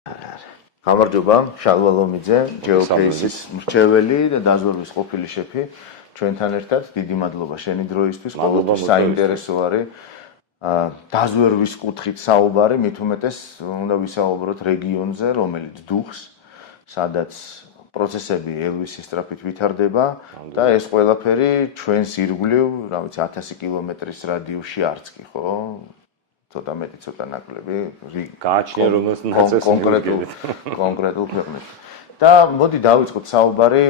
გამარჯობა, შალვა ლომიძე, GeoCase-ის მრჩეველი და დაზვერვის ყოფილი შეფი. ჩვენთან ერთად დიდი მადლობა შენი დროისთვის, ყოველთვის საინტერესო არის დაზვერვის კუთხით საუბარი, მით უმეტეს უნდა ვისაუბროთ რეგიონზე, რომელიც დუხს, სადაც პროცესები ელვის სწრაფით ვითარდება და ეს ყველაფერი ჩვენს ირგვლივ, რა ვიცი, 1000 კილომეტრის რადიუსში არც კი, ხო? ცოტა მეტი, ცოტა ნაკლები, გააჩნია რომელს ნაწეს კონკრეტულ ქვეყნებში. და მოდი დავიწყოთ საუბარი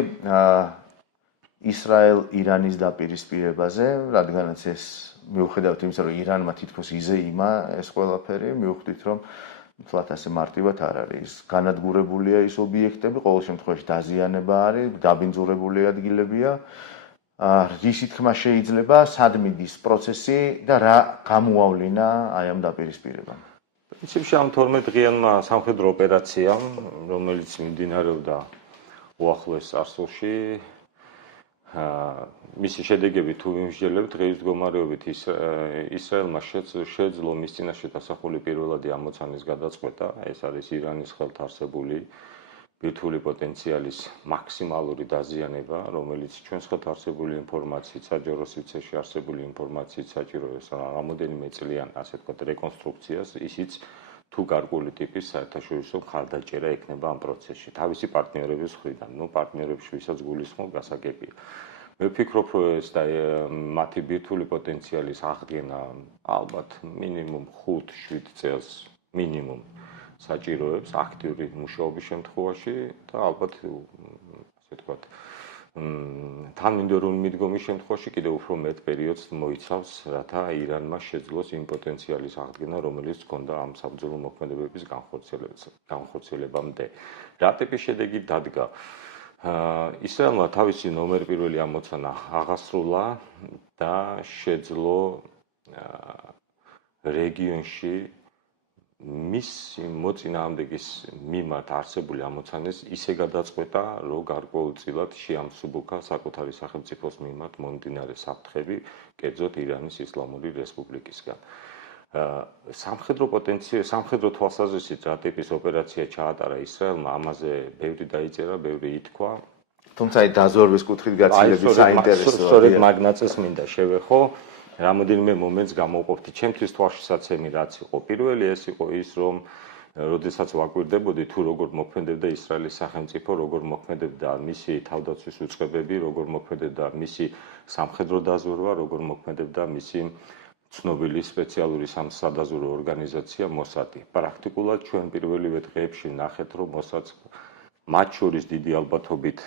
ისრაელ-ირანის დაპირისპირებაზე, რადგანაც ეს მიუხედავად იმისა, რომ ირანმა თითქოს იზეიმა ეს ყველაფერი, მივხვდით, რომ თლათ ასე მარტივად არ არის. განადგურებულია ის ობიექტები, ყოველ შემთხვევაში დაზიანება არის, დაბინძურებული ადგილებია. რის თქმა შეიძლება, სად მიდის პროცესი და რა გამოავლინა აი ამ დაპირისპირებამ. პრინციპში ამ 12 დღიანმა სამხედრო ოპერაციამ, რომელიც მიმდინარეობდა უახლოეს წარსულში, მისი შედეგები თუ ვიმსჯელებთ, დღეის მდგომარეობით ისრაელმა შეძლო მის წინაშე დასახული პირველადი ამოცანის გადაწყვეტა, ეს არის ირანის ხელთ არსებული ბირთვული პოტენციალის მაქსიმალური დაზიანება, რომელიც ჩვენს ხელთ არსებული ინფორმაციით, საჯარო სივრცეში არსებული ინფორმაციით საჭიროებს რამოდენიმე წლიან, ასე ვთქვათ, რეკონსტრუქციას, ისიც თუ გარკვეული ტიპის საერთაშორისო მხარდაჭერა ექნება ამ პროცესში, თავისი პარტნიორების მხრიდან. პარტნიორებს ვისაც გულისხმობ, გასაგებია. მე ვფიქრობ, რომ ეს და მათი ბირთვული პოტენციალის აღდგენა ალბათ მინიმუმ 5-7 წელს მინიმუმ საჭიროებს აქტიური მუშაობის შემთხვევაში და ალბათ ასე ვთქვათ თანმიმდევრული მიდგომის შემთხვევაში კიდევ უფრო მეტ პერიოდს მოიცავს, რათა ირანმა შეძლოს იმ პოტენციალის აღდგენა, რომელიც ჰქონდა ამ საბრძოლო მოქმედებების განხორციელებამდე. რა ტიპის შედეგი დადგა? ისრაელმა თავისი ნომერ პირველი ამოცანა აღასრულა და შეძლო რეგიონში მის მოწინააღმდეგის მიმართ არსებული ამოცანას ისე გადაწყვეტა, რომ გარკვეულწილად შეამსუბუქა საკუთარი სახელმწიფოს მიმართ მომდინარე საფრთხები, კერძოდ ირანის ისლამური რესპუბლიკისგან. სამხედრო თვალსაზრისით რა ტიპის ოპერაცია ჩაატარა ისრაელმა, ამაზე ბევრი დაიწერა, ბევრი ითქვა. თუმცა აი დაზვერვის კუთხით გაცილებით საინტერესოა. სწორედ მაგ ნაწილს მინდა შევეხო. რამოდენიმე მომენტს გამოვყოფდი. ჩემთვის თვალშისაცემი რაც იყო. პირველი ეს იყო ის, რომ როდესაც ვაკვირდებოდი თუ როგორ მოქმედებდა ისრაელის სახელმწიფო, როგორ მოქმედებდა მისი თავდაცვის უწყებები, როგორ მოქმედებდა მისი სამხედრო დაზვერვა, როგორ მოქმედებდა მისი ცნობილი სპეციალური სადაზვერვო ორგანიზაცია მოსადი. პრაქტიკულად ჩვენ პირველივე დღეებში ნახეთ, რომ მოსადს მათ შორის დიდი ალბათობით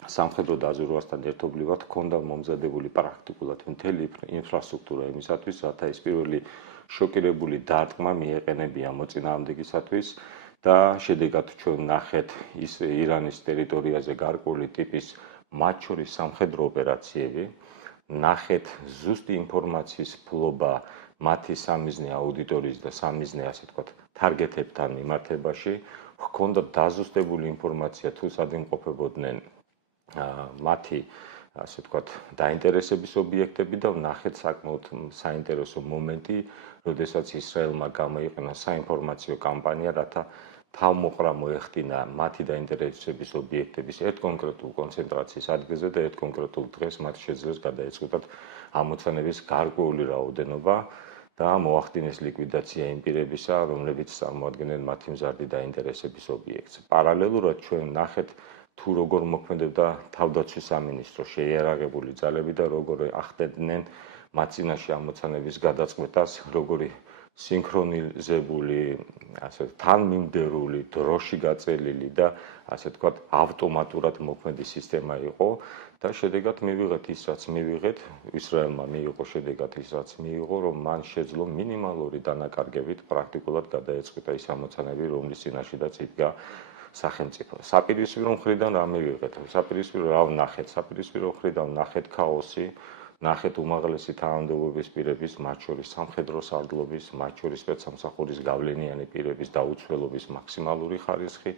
სამხედრო დაზვერვასთან ერთობლივად ჰქონდა მომზადებული პრაქტიკულად მთელი ინფრასტრუქტურა იმისათვის, რათა ეს პირველი შოკირებული დარტყმა მიეყენებია მოწინააღმდეგისათვის და შედეგად ჩვენ ნახეთ ის ირანის ტერიტორიაზე გარკვეული ტიპის მათ შორის სამხედრო ოპერაციები, ნახეთ ზუსტი ინფორმაციის ფლობა მათი სამიზნე აუდიტორიის და სამიზნე, ასე ვთქვათ, თარგეტებთან მიმართებაში, ჰქონდა დაზუსტებული ინფორმაცია თუ სად იმყოფებოდნენ მათი, ასე ვთქვათ, დაინტერესების ობიექტები და ვნახეთ საკმაოდ საინტერესო მომენტი, როდესაც ისრაელმა გამოიყენა საინფორმაციო კამპანია, რათა თავმოყრა მოეხდინა მათი დაინტერესების ობიექტების ერთ კონკრეტულ კონცენტრაციის ადგილზე და ერთ კონკრეტულ დღეს მათ შეძლეს გადაეწყვეტათ ამოცანების გარკვეული რაოდენობა და მოახდინეს ლიკვიდაცია იმ პირებისა, რომლებიც წარმოადგენენ მათი მზარდი დაინტერესების ობიექტს. პარალელურად ჩვენ ნახეთ თუ როგორ მოქმედებდა თავდაცვის სამინისტრო შეიარაღებული ძალები და როგორ ახდენდნენ მათ წინაშე ამოცანების გადაწყვეტას, როგორი სინქრონიზებული, ასე თანმიმდევრული, დროში გაწელილი და ასე ვთქვათ, ავტომატურად მოქმედი სისტემა იყო და შედეგად მივიღეთ ის, რაც მივიღეთ, ისრაელმა მიიღო შედეგად ის, რაც მიიღო, რომ მან შეძლო მინიმალური დანაკარგებით პრაქტიკულად გადაეწყვეტა ის ამოცანები, რომლის წინაშედაც იდგა სახელმწიფო. საპირისპირო მხრიდან რა მივიღეთ? საპირისპირო რა ვნახეთ? საპირისპირო მხრიდან ვნახეთ ქაოსი, ნახეთ უმაღლესი თანამდებობის პირების, მათ შორის სამხედრო სარდლობის, მათ შორის სპეცსამსახურის გავლენიანი პირების დაუცველობის მაქსიმალური ხარისხი,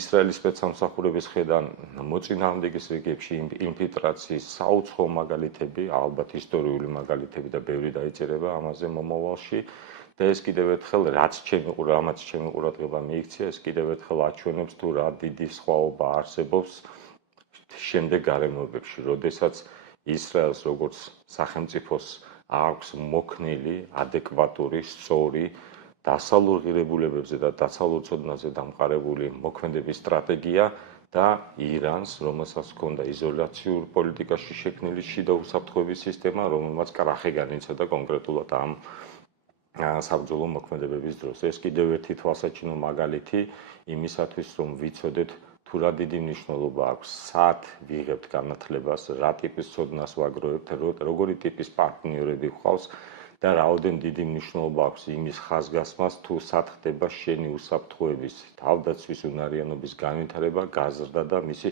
ისრაელის სპეცსამსახურების ხედან მოწინააღმდეგის რიგებში ინფილტრაციის საუცხოო მაგალითები, ალბათ ისტორიული მაგალითები და ბევრი დაიწერება ამაზე მომავალში და ეს კიდევ ერთხელ რამაც ჩემი ყურადღება მიიქცია, ეს კიდევ ერთხელ აჩვენებს თუ რა დიდი სხვაობა არსებობს შემდეგ გარემოებებში, როდესაც ისრაელს როგორც სახელმწიფოს აქვს მოქნილი, ადეკვატური, სწორი დასავლურ ღირებულებებზე და დასავლურ ცოდნაზე დამყარებული მოქმედების სტრატეგია და ირანს, რომელსაც ჰქონდა იზოლაციურ პოლიტიკაში შექმნილი შიდა უსაფრთხოების სისტემა, რომელმაც კრახი განიცადა კონკრეტულად ამ საბრძოლო მოქმედებების დროს. ეს კიდევ ერთი თვალსაჩინო მაგალითი იმისათვის, რომ ვიცოდეთ თუ რა დიდი მნიშვნელობა აქვს, სად ვიღებთ განათლებას, რა ტიპის ცოდნას ვაგროვებთ, როგორი ტიპის პარტნიორები გვყავს და რაოდენ დიდი მნიშვნელობა აქვს იმის ხაზგასმას, თუ სად ხდება შენი უსაფრთხოების, თავდაცვის უნარიანობის განვითარება, გაზრდა და მისი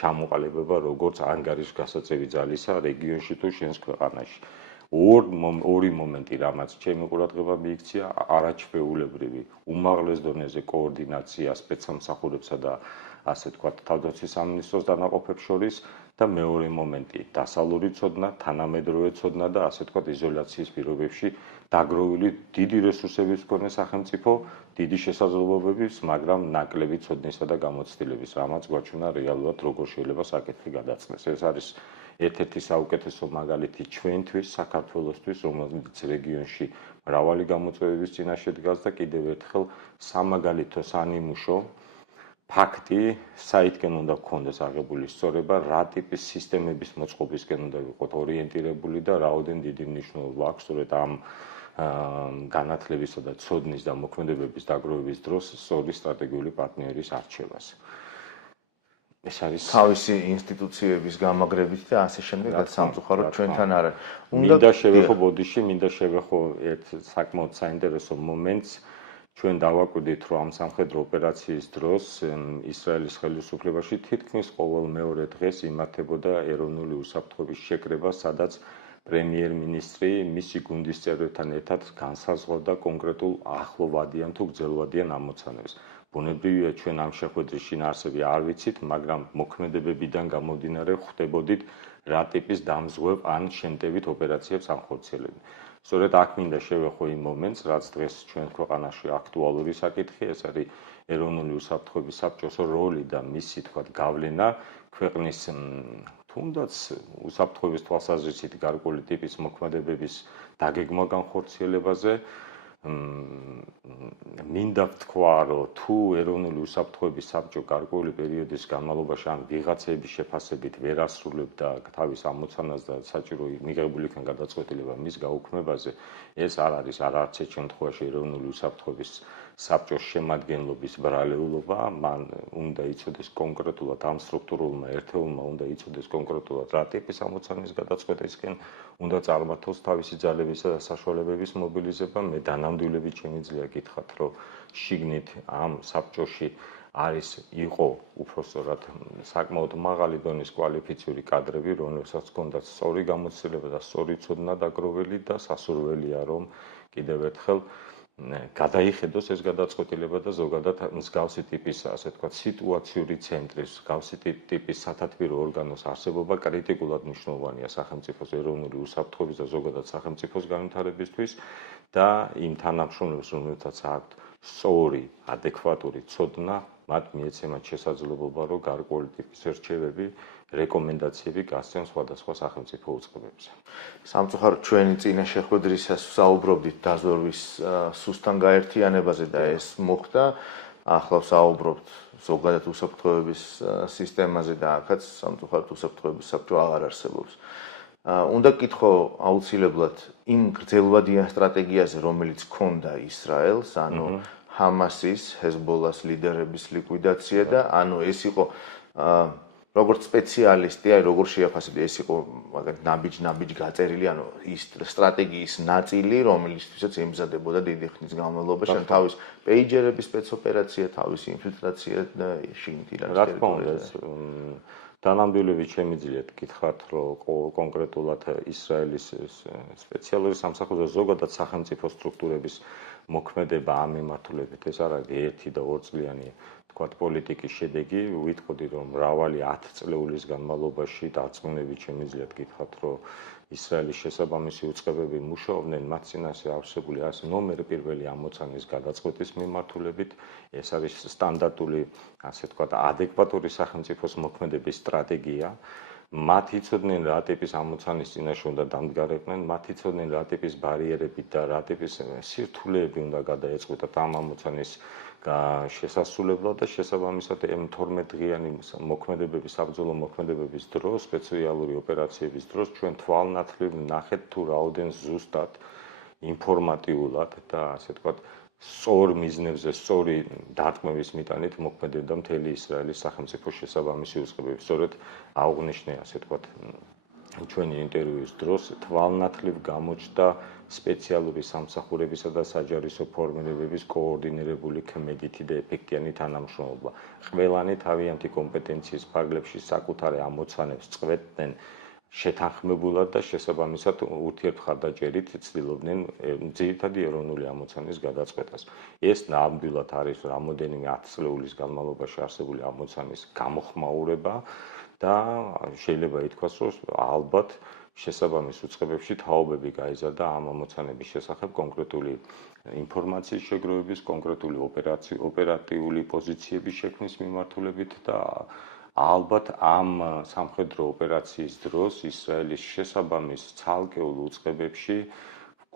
ჩამოყალიბება როგორც ანგარიშგასაწევი ძალისა რეგიონში თუ შენს ქვეყანაში. ორი მომენტი, რამაც ჩემი ყურადღება მიიქცია, არაჩვეულებრივი, უმაღლეს დონეზე კოორდინაცია სპეცსამსახურებსა და ასე ვთქვათ, თავდაცვის სამინისტროს დანაყოფებს შორის და მეორე მომენტი, დასავლური ცოდნა, თანამედროვე ცოდნა და ასე ვთქვათ, იზოლაციის პირობებში დაგროვილი დიდი რესურსების მქონე სახელმწიფო, დიდი შესაძლებლობების, მაგრამ ნაკლები ცოდნისა და გამოცდილების, რამაც გვაჩვენა რეალურად როგორ შეიძლება საკითხი გადაწყდეს. ეს არის ერთ-ერთი საუკეთესო მაგალითი ჩვენთვის, საქართველოსთვის, რომელიც რეგიონში მრავალი გამოწვევების წინაშე დგას და კიდევ ერთხელ სამაგალითო სანიმუშო ფაქტი, საითკენ უნდა გქონდეს აღებული სწორება, რა ტიპის სისტემების მოწყობისკენ უნდა ვიყოთ ორიენტირებული და რაოდენ დიდი მნიშვნელობა აქვს სწორედ ამ განათლებისა და ცოდნის და მოქმედებების დაგროვების დროს სწორი სტრატეგიული პარტნიორის არჩევას. ეს არის თავისი ინსტიტუციების გამაგრებით და ასე შემდეგ და სამწუხაროდ ჩვენთან არ არის. მინდა შევეხო ბოდიში, მინდა შევეხო ერთ საკმაოდ საინტერესო მომენტს. ჩვენ დავაკვირდით, რომ ამ სამხედრო ოპერაციის დროს ისრაელის ხელისუფლებაში თითქმის ყოველ მეორე დღეს იმართებოდა ეროვნული უსაფრთხოების შეკრება, სადაც პრემიერ-მინისტრი მისი გუნდის წევრებთან ერთად განსაზღვრავდა კონკრეტულ ახლოვადიან თუ გრძელვადიან ამოცანებს. ბუნებრივია, ჩვენ ამ შეხვედრის შინაარსები არ ვიცით, მაგრამ მოქმედებებიდან გამომდინარე ხვდებოდით, რა ტიპის დამზღვევ ან შემტევით ოპერაციებს ამხორციელებენ. სწორედ აქ მინდა შევეხო იმ მომენტს, რაც დღეს ჩვენ ქვეყანაში აქტუალური საკითხია, ეს არის ეროვნული უსაფრთხოების საბჭოს როლი და მისი, თქვათ, გავლენა ქვეყნის თუნდაც უსაფრთხოების თვალსაზრისით გარკვეული ტიპის მოქმედებების დაგეგმა განხორციელებაზე. მინდა ვთქვა, რომ თუ ეროვნული უსაფრთხოების საბჭო გარკვეული პერიოდის განმავლობაში ან ვიღაცების შეფასებით ვერ ასრულებდა თავის ამოცანას და საჭირო მიღებული იქნა გადაწყვეტილება მის გაუქმებაზე, ეს არ არის არც ერთ შემთხვევაში ეროვნული უსაფრთხოების საბჭოს შემადგენლობის ბრალეულობა, მან უნდა იცოდეს კონკრეტულად ამ სტრუქტურულმა ერთეულმა უნდა იცოდეს კონკრეტულად რა ტიპის ამოცანის გადაწყვეტისკენ უნდა წარმართოს თავისი ძალებისა და საშუალებების მობილიზება. მე დანამდვილებით შემიძლია გითხრათ, რომ შიგნით ამ საბჭოში იყო უпростоრად საკმაოდ მაღალი დონის კვალიფიციური კადრები, რომელსაც ჰქონდათ სწორი გამოცდილება და სწორი ცოდნა დაგროვილი და სასურველია, რომ კიდევ ერთხელ გადაიხედოს ეს გადაწყვეტილება და ზოგადად მსგავსი ტიპის, ასე ვთქვათ, სიტუაციური ცენტრის, მსგავსი ტიპის სათათბირო ორგანოს არსებობა კრიტიკულად მნიშვნელოვანია სახელმწიფოს ეროვნული უსაფრთხოების და ზოგადად სახელმწიფოს განვითარებისთვის და იმ თანამშრომლებს, რომელთაც აქვთ სწორი, ადეკვატური ცოდნა, მათ მიეცემათ შესაძლებლობა, რომ გარკვეული ტიპის რჩევები, რეკომენდაციები გასცენ სხვადასხვა სახელმწიფო უწყებებზე. სამწუხაროდ ჩვენი წინა შეხვედრისას ვსაუბრობდით დაზვერვის სუსტან გაერთიანებაზე და ეს მოხდა. ახლა ვსაუბრობთ ზოგადად უსაფრთხოების სისტემაზე და აქაც სამწუხაროდ უსაფრთხოების საბჭო აღარ არსებობს. უნდა გკითხო აუცილებლად იმ გრძელვადიან სტრატეგიაზე, რომელიც ჰქონდა ისრაელს, ანუ ჰამასის, ჰეზბოლას ლიდერების ლიკვიდაცია და ანუ ეს იყო როგორც სპეციალისტი, აი როგორ შეაფასებდი, ეს იყო მაგათ ნაბიჯ გაწერილი, ანუ ის სტრატეგიის ნაწილი, რომელიცთვისაც ემზადებოდა დიდი ხნის განმავლობაში, ან თავის პეიჯერების სპეცოპერაცია, თავის ინფილტრაცია და შიგნით ირანის ტერიტორიაზე. დანამდვილებით შემიძლიათ გითხრათ, რომ კონკრეტულად ისრაელის სპეციალური სამსახური და ზოგადად სახელმწიფო სტრუქტურების მოქმედება ამ მიმართულებით ეს არ არის 1 და 2 წლიანი თქვათ პოლიტიკის შედეგი, ვიტყოდი რომ მრავალი 10 წლეულის განმავლობაში დარწმუნებით შემიძლია გითხრათ, რომ ისრაელის შესაბამისი უწყებები მუშაობდნენ მათ წინაშე არსებული ნომერ პირველი ამოცანის გადაწყვეტის მიმართულებით. ეს არის სტანდარტული, ასე ვთქვათ, ადეკვატური სახელმწიფოს მოქმედების სტრატეგია. მათ იცოდნენ რა ტიპის ამოცანის წინაშე უნდა დამდგარებდნენ, მათ იცოდნენ რა ტიპის ბარიერები და რა ტიპის სირთულეები უნდა გადაეწყვეტათ ამ ამოცანის შესასრულებლად და შესაბამისად M12 დღიანი მოქმედებების, საბრძოლო მოქმედებების დროს, სპეციალური ოპერაციების დროს ჩვენ თვალნათლივ ნახეთ თუ რაოდენ ზუსტად ინფორმატიულად და ასე ვთქვათ სწორ მიზნებზე, სწორი დარტყმების მიტანით მოქმედებდა მთელი ისრაელის სახელმწიფოს შესაბამისი უწყებები. სწორედ აუღნიშნე, ასე ვთქვათ, ჩვენი ინტერვიუის დროს თვალნათლივ გამოჩნდა სპეციალური სამსახურებისა და საჯარისო ფორმირებების კოორდინირებული ქმედითი და ეფექტიანი თანამშრომლობა. ყველანი თავიანთი კომპეტენციის ფარგლებში საკუთარ ამოცანებს წყვეტდნენ შეთანხმებულად და შესაბამისად ურთიერთმხარდაჭერით ცდილობდნენ ძირითადი ეროვნული ამოცანის გადაწყვეტას. ეს ნამდვილად არის რამოდენიმე 10 წლეულის განმავლობაში არსებული ამოცანის გამოხმაურება და შეიძლება ითქვას, რომ ალბათ შესაბამის უწყებებში თაობები გაიზარდა ამ ამოცანების შესახებ კონკრეტული ინფორმაციის შეგროვების, კონკრეტული ოპერატიული პოზიციების შექმნის მიმართულებით და ალბათ ამ სამხედრო ოპერაციის დროს ისრაელის შესაბამის ცალკეულ უწყებებში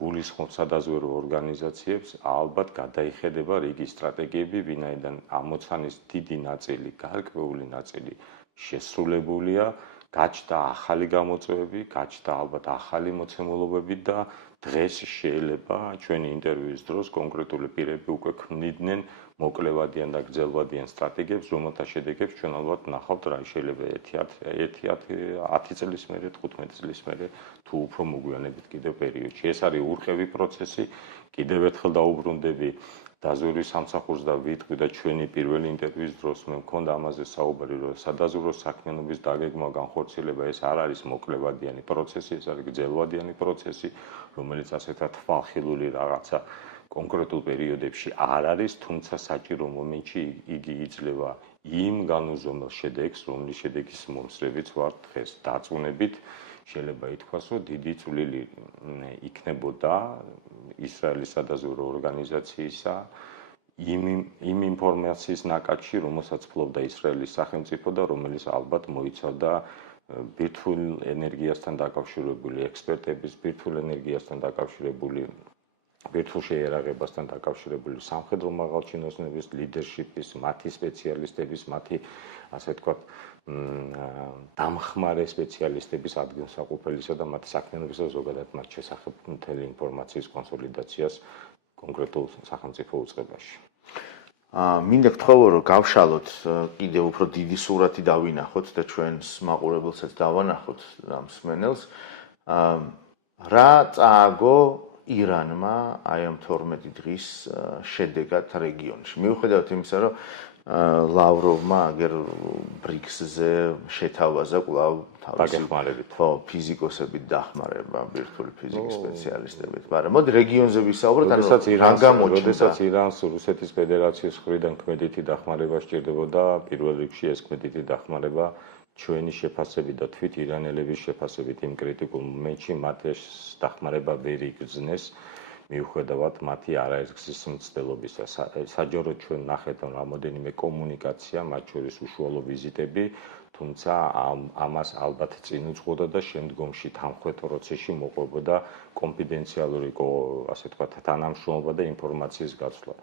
გულისხმობ სადაზვერვო ორგანიზაციებს ალბათ გადაიხედება რიგი სტრატეგიები, ვინაიდან ამოცანის დიდი ნაწილი, გარკვეული ნაწილი შესრულებულია, გაჩნდა ახალი გამოწვევები, გაჩნდა ალბათ ახალი მოცემულობები და დღეს შეიძლება ჩვენი ინტერვიუის დროს კონკრეტული პირები უკვე ქმნიდნენ მოკლევადიან და გრძელვადიან სტრატეგიებს, რომელთა შედეგებს ჩვენ ალბათ ნახავთ რა შეიძლება 10 წლის მერე, 15 წლის მერე თუ უფრო მოგვიანებით კიდევ პერიოდში. ეს არის ურყევი პროცესი, კიდევ ერთხელ დაუბრუნდები დაზვერვის სამსახურს და ვიტყვი და ჩვენი პირველი ინტერვიუის დროს მე მქონდა ამაზე საუბარი, რომ სადაზვერვო საქმიანობის დაგეგმა განხორციელება ეს არ არის მოკლევადიანი პროცესი, ეს არის გრძელვადიანი პროცესი, რომელიც ასეთა თვალხილული რაღაცა კონკრეტულ პერიოდებში არ არის, თუმცა საჭირო მომენტში იგი იძლევა იმ განუზომელ შედეგს, რომლის შედეგის მომსწრებიც ვართ დღეს დარწმუნებით. შეიძლება ითქვას, რომ დიდი წვლილი იქნებოდა ისრაელის სადაზვერვო ორგანიზაციისა იმ ინფორმაციის ნაკადში, რომელსაც ფლობდა ისრაელის სახელმწიფო და რომელიც ალბათ მოიცავდა ბირთვულ ენერგიასთან დაკავშირებული ექსპერტების, ბირთვულ ენერგიასთან დაკავშირებული ბირთვულ შეიარაღებასთან დაკავშირებული სამხედრო მაღალჩინოსნების ლიდერშიპის, მათი სპეციალისტების, მათი ასე ვთქვათ დამხმარე სპეციალისტების ადგილსაყოფელისა და მათი საქმიანობის და ზოგადად მათ შესახებ მთელი ინფორმაციის კონსოლიდაციას კონკრეტულ სახელმწიფო უწყებაში. მინდა გთხოვო, რომ გავშალოთ კიდევ უფრო დიდი სურათი დავინახოთ და ჩვენს მაყურებელსაც დავანახოთ ამ მსმენელს. რა წააგო ირანმა აი ამ 12 დღის შედეგად რეგიონში. მიუხედავად იმისა, რომ ლავროვმა აგერ ბრიქსზე შეთავაზა კვლავ თავისი ფიზიკოსებით დახმარება, ბირთვული ფიზიკის სპეციალისტებით. მაგრამ მოდი რეგიონზე ვისაუბროთ, როდესაც ირანს რუსეთის ფედერაციის მხრიდან ქმედითი დახმარება სჭირდებოდა, პირველ რიგში ეს ქმედითი დახმარება ჩვენი შეფასებით და თვით ირანელების შეფასებით იმ კრიტიკულ მომენტში მათ ეს დახმარება ვერ იგრძნეს. მიუხედავად მათი არაერთგზის მცდელობისა. საჯაროდ ჩვენ ნახეთ რამოდენიმე კომუნიკაცია, მათ შორის უშუალო ვიზიტები, თუმცა ამას ალბათ წინ უძღოდა და შემდგომში თანხმდეტ პროცესში მოყვებოდა კონფიდენციალური, ასე ვთქვათ, თანამშრომლობა და ინფორმაციის გაცვლა.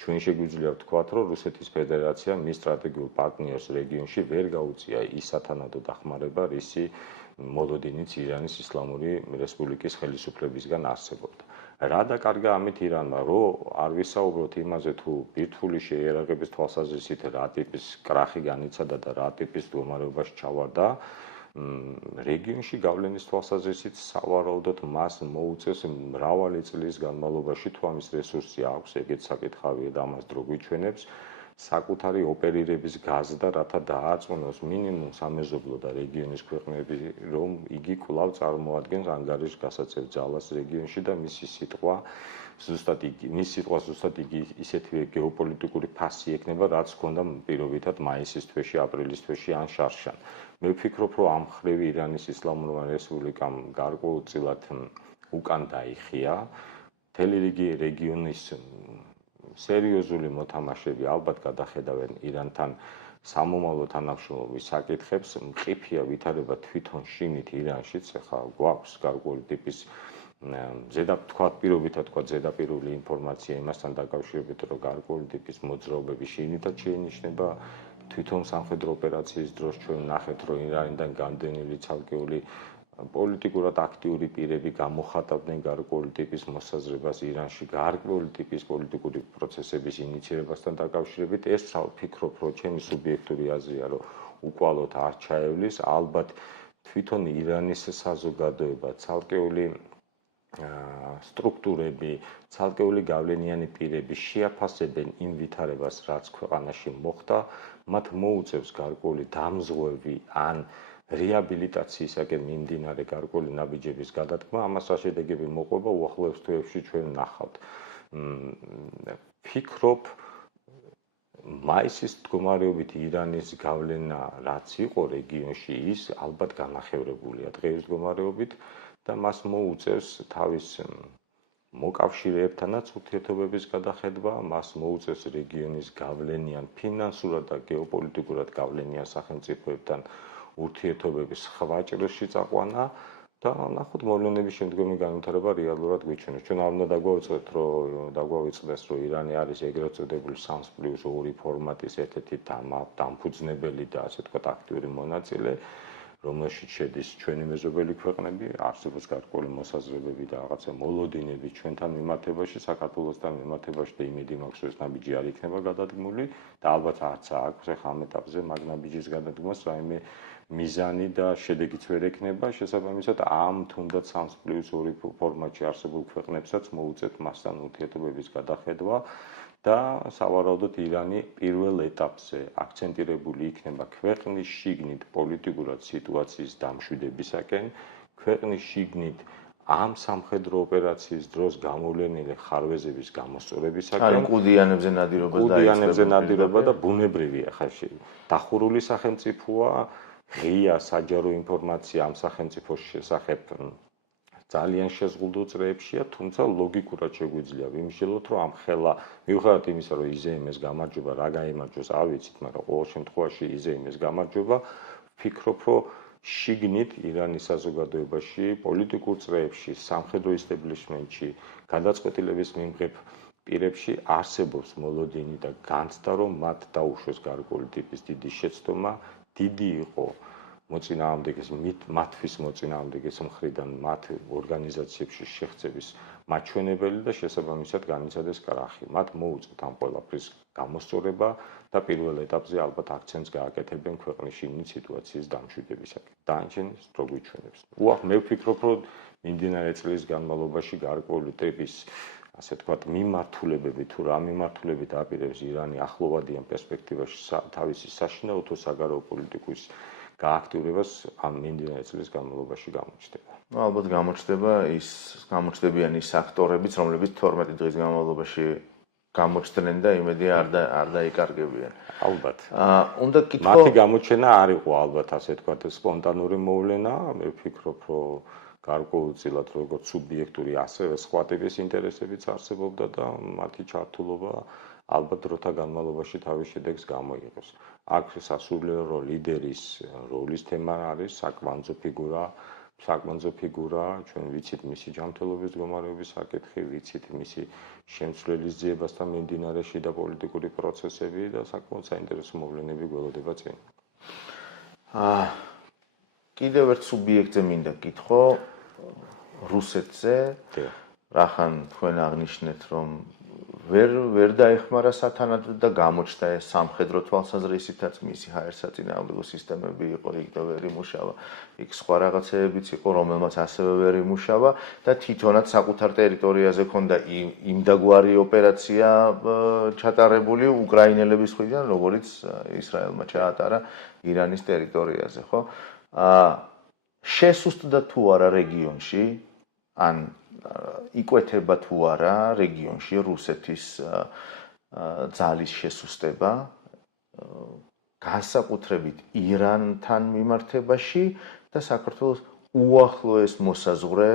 ჩვენ შეგვიძლია ვთქვათ, რომ რუსეთის ფედერაცია მის სტრატეგიულ პარტნიორს რეგიონში ვერ გაუწია ის სათანადო დახმარება, რისი მოლოდინიც ირანის ისლამური რესპუბლიკის ხელისუფლებისგან არსებობდა. რა დაკარგა ამით ირანმა, რომ არ ვისაუბროთ იმაზე, თუ ბირთვული შეიარაღების თვალსაზრისით რა ტიპის კრახი განიცადა და რა ტიპის მდგომარეობაში ჩავარდა, რეგიონში გავლენის თვალსაზრისით სავარაუდოდ მას მოუწევს მრავალი წლის განმავლობაში თუ ამის რესურსი აქვს, ეგეც საკითხავია და ამას დრო გვიჩვენებს, საკუთარი ოპერირების გაზდა, რათა დააწმუნოს მინიმუმ სამეზობლო და რეგიონის ქვეყნები, რომ იგი კვლავ წარმოადგენს ანგარიშ გასაცევ ძალას რეგიონში და მისი სიტყვა ზუსტად იგი ისეთივე გეოპოლიტიკური ფასი ექნება, რაც ჰქონდა პირობითად მაისის თვეში, აპრილის თვეში ან შარშან. მე ვფიქრობ, რომ ამ ხრივ ირანის ისლამურმა რესპუბლიკამ გარკვეულწილად უკან დაიხია. მთელი რიგი რეგიონის სერიოზული მოთამაშეები ალბათ გადახედავენ ირანთან სამომავლო თანამშრომლობის საკითხებს. მყიფეა ვითარება თვითონ შინით ირანშიც, ახლა გვაქვს გარკვეული ტიპის ზედაპირული ინფორმაცია იმასთან დაკავშირებით, რომ გარკვეული ტიპის მოძრაობები შინითაც შეინიშნება. თვითონ სამხედრო ოპერაციის დროს ჩვენ ვნახეთ, რომ ირანიდან გამდენილი ცალკეული პოლიტიკურად აქტიური პირები გამოხატავდნენ გარკვეული ტიპის მოსაზრებას ირანში, გარკვეული ტიპის პოლიტიკური პროცესების ინიციირებასთან დაკავშირებით. ეს ვფიქრობ, რომ ჩემი სუბიექტური აზრია, რომ უკვალოდ არ ჩაევლის. ალბათ თვითონ ირანის საზოგადოება, ცალკეული სტრუქტურები, ცალკეული გავლენიანი პირები შეაფასებენ იმ ვითარებას, რაც ქვეყანაში მოხდა, მათ მოუწევს გარკვეული დამზღვევი ან რეაბილიტაციისაკენ მიმდინარე გარკვეული ნაბიჯების გადადგმა, ამას რა შედეგები მოყვება უახლოეს თვეებში ჩვენ ვნახავთ. ვფიქრობ, მაისის მდგომარეობით ირანის გავლენა რაც იყო რეგიონში, ის ალბათ განახევრებულია დღეის მდგომარეობით და მას მოუწევს თავის მოკავშირეებთანაც ურთიერთობების გადახედვა, მას მოუწევს რეგიონის გავლენიან ფინანსურად და გეოპოლიტიკურად გავლენიან სახელმწიფოებთან ურთიერთობების სხვა ჭრილში წაყვანა და ნახოთ მოვლენების შემდგომი განვითარება რეალურად გვიჩვენებს. ჩვენ არ უნდა დაგვავიწყდეს, რომ ირანი არის ეგრეთ წოდებული 3+2 ფორმატის ერთ-ერთი დამფუძნებელი და ასე ვთქვათ აქტიური მონაწილე, რომელშიც შედის ჩვენი მეზობელი ქვეყნები, არსებობს გარკვეული მოსაზრებები და რაღაცა მოლოდინები ჩვენთან მიმართებაში, საქართველოსთან მიმართებაში და იმედი მაქვს, რომ ეს ნაბიჯი არ იქნება გადადგმული და ალბათ არც აქვს ახლა ამ ეტაპზე მაგ ნაბიჯის გადადგმას რაიმე მიზანი და შედეგიც ვერ ექნება. შესაბამისად, ამ თუნდაც 3+2 ფორმატში არსებულ ქვეყნებსაც მოუწევთ მასთან ურთიერთობების გადახედვა და სავარაუდოდ ირანი პირველ ეტაპზე აქცენტირებული იქნება ქვეყნის შიგნით პოლიტიკურად სიტუაციის დამშვიდებისაკენ, ქვეყნის შიგნით ამ სამხედრო ოპერაციის დროს გამოვლენილი ხარვეზების გამოსწორებისაკენ. კუდიანებზე ნადირობა და ბუნებრივია ხაში. დახურული სახელმწიფოა, ღია საჯარო ინფორმაცია ამ სახელმწიფოს შესახებ ძალიან შეზღუდულ წრეებშია, თუმცა ლოგიკურად შეგვიძლია ვიმსჯელოთ, რომ ამ ხელა მიუხედავად იმისა, რომ იზეიმეს გამარჯვება რა გაიმარჯვოს, არ ვიცით, მაგრამ ყოველ შემთხვევაში იზეიმეს გამარჯვება, ვფიქრობ, რომ შიგნით ირანის საზოგადოებაში, პოლიტიკურ წრეებში, სამხედრო ისტაბლიშმენტში, გადაწყვეტილების მიმღებ პირებში არსებობს მოლოდინი და განცდა, რომ მათ დაუშვეს გარკვეული ტიპის დიდი შეცდომა, დიდი იყო მოწინააღმდეგეს მათთვის მოწინააღმდეგეს მხრიდან მათ ორგანიზაციებში შეღწევის მაჩვენებელი და შესაბამისად განიცადეს კრახი. მათ მოუწევთ ამ ყველაფრის გამოსწორება და პირველ ეტაპზე ალბათ აქცენტს გააკეთებენ ქვეყნის შიგნით სიტუაციის დამშვიდებისაკენ. დანარჩენის რო გვიჩვენებს. მე ვფიქრობ, რომ მიმდინარე წლის განმავლობაში გარკვეული ტიპის ასე ვთქვათ მიმართულებები თუ რა მიმართულებით აპირებს ირანი ახლოვადიან პერსპექტივაში თავისი საშინაო საგარეო პოლიტიკის გააქტიურებას ამ მიმდინარე წლის განმავლობაში გამოჩნდება. ალბათ გამოჩნდებიან ის აქტორებიც, რომლებიც 12 დღის განმავლობაში გამოჩნდნენ და იმედი არ დაიკარგებიან. ალბათ. უნდა კითხო მათი გამოჩენა არ იყო ალბათ ასე ვთქვათ სპონტანური მოვლენა, მე ვფიქრობ, რომ გარკვეულწილად როგორც სუბიექტური, ასევე სხვა ტიპის ინტერესებიც არსებობდა და მათი ჩართულობა ალბათ დროთა განმავლობაში თავის შედეგს გამოიღებს. აქ სასულიერო ლიდერის როლის თემა არის საკვანძო ფიგურა, ჩვენ ვიცით მისი ჯანმრთელობის მდგომარეობის საკითხი, ვიცით მისი შემცვლელის ძიებასთან მიმდინარე შიდა პოლიტიკური პროცესები და საკმაოდ საინტერესო მოვლენები გველოდება წინ. კიდევ ერთ სუბიექტზე მინდა გითხო რუსეთზე. რახან თქვენ აღნიშნეთ, რომ ვერ დაეხმარა სათანადოდ და გამოჩნდა ეს სამხედრო თვალსაზრისითაც მისი ჰაერსაწინააღმდეგო სისტემები იყო, იქ და ვერ იმუშავა. იქ სხვა რაღაცეებიც იყო, რომელმაც ასევე ვერ იმუშავა და თვითონაც საკუთარ ტერიტორიაზე ქონდა იმდაგვარი ოპერაცია ჩატარებული უკრაინელების მხრიდან, როგორც ისრაელმა ჩაატარა ირანის ტერიტორიაზე, ხო? შესუსტდა თუ არა რეგიონში, ან იკვეთება თუ არა რეგიონში რუსეთის ძალის შესუსტება, განსაკუთრებით ირანთან მიმართებაში და საქართველოს უახლოეს მოსაზღვრე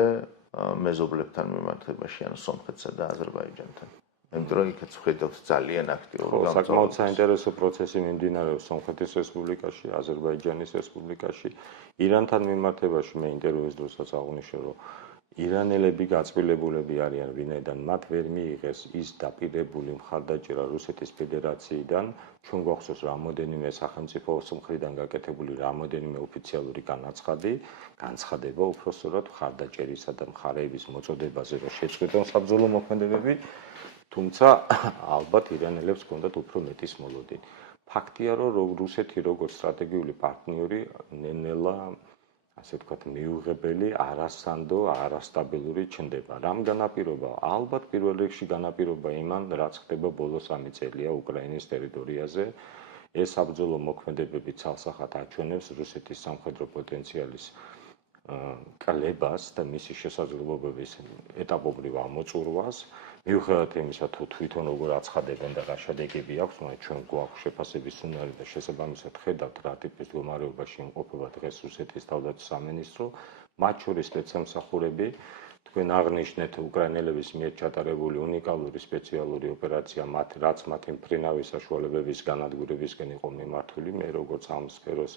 მეზობლებთან მიმართებაში, ანუ სომხეთსა და აზერბაიჯანთან. იმიტომ რომ იქაც ვხედავთ ძალიან აქტიურ საკმაოდ საინტერესო პროცესი მიმდინარეობს სომხეთის რესპუბლიკაში, აზერბაიჯანის რესპუბლიკაში. ირანთან მიმართებაში მე ინტერვიუის დროსაც აღვნიშნე, რომ ირანელები გაწყვილებულები არიან, ვინაიდან მათ ვერ მიიღეს ის დაპირებული მხარდაჭერა რუსეთის ფედერაციიდან, ჩვენ გვახსოვს რამოდენიმე სახელმწიფო მხრიდან გაკეთებული რამოდენიმე ოფიციალური განცხადება უпростоრად მხარდაჭერისა და მხარეების მოწოდებაზე, რომ შეწყვეტონ საბრძოლო მოქმედებები, თუმცა ალბათ ირანელებს ჰქონდათ უფრო მეტის მოლოდინი. ფაქტია, რომ რუსეთი როგორც სტრატეგიული პარტნიორი ნელ-ნელა ასე ვთქვათ, მიუღებელი, არასანდო, არასტაბილური ჩნდება. რამ განაპირობა? ალბათ პირველ რიგში განაპირობა იმან, რაც ხდება ბოლო 3 წელია უკრაინის ტერიტორიაზე. ეს საბრძოლო მოქმედებები ცალსახად აჩვენებს რუსეთის სამხედრო პოტენციალის კალებას და მისი შესაძლებლობების ეტაპობრივ ამოწურვას. მიუხედავად იმისა, თუ თვითონ როგორ აცხადებენ და რა შედეგები აქვს, მაგრამ ჩვენ გვაქვს შეფასების უნარი და შესაბამისად ხედავთ რა ტიპის მდგომარეობაში იმყოფება დღეს რუსეთის თავდაცვის სამინისტრო, მათ შორის სპეცსამსახურები, თქვენ აღნიშნეთ უკრაინელების მიერ ჩატარებული უნიკალური სპეციალური ოპერაცია, რაც მათი მფრინავი საშუალებების განადგურებისკენ იყო მიმართული, მე როგორც ამ სფეროს